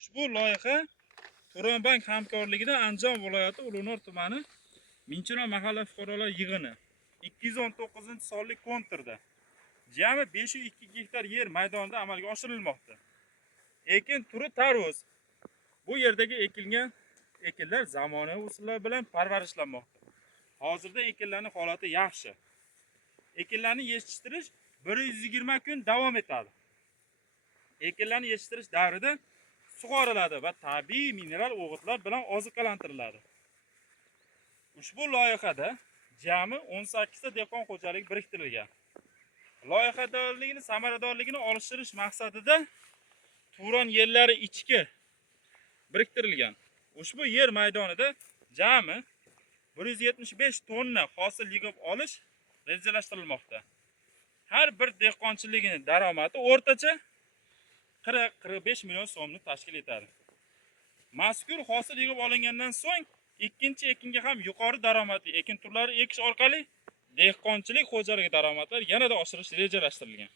Ushbu loyiha Turonbank hamkorligida Andijon viloyati Ulug'nor tumani Minchino mahalla fuqarolar yig'ini 219-sonli konturda jami 502 gektar yer maydonida amalga oshirilmoqda. Ekin turi tarvuz. Bu yerdagi ekilgan ekinlar zamonaviy usullar bilan parvarishlanmoqda. Hozirda ekinlarning holati yaxshi. Ekinlarni yetishtirish 120 kun davom etadi. Ekinlarni yetishtirish davrida sug'oriladi va tabiiy mineral o'g'itlar bilan oziqlantiriladi. Ushbu loyihada jami 18 ta dehqon xo'jaligi biriktirilgan. Loyihadorligini samaradorligini oshirish maqsadida Turon yerlari ichki biriktirilgan. Ushbu yer maydonida jami 175 tonna hosil yig'ib olish rejalashtirilmoqda. Har bir dehqonchilikning daromadi o'rtacha 40-45 million so'mni tashkil etadi. Mazkur hosil yig'ib olingandan so'ng ikkinchi ekinga ham yuqori daromadli ekin turlari ekish orqali dehqonchilik xo'jaligi daromadlarini yanada oshirish rejalashtirilgan.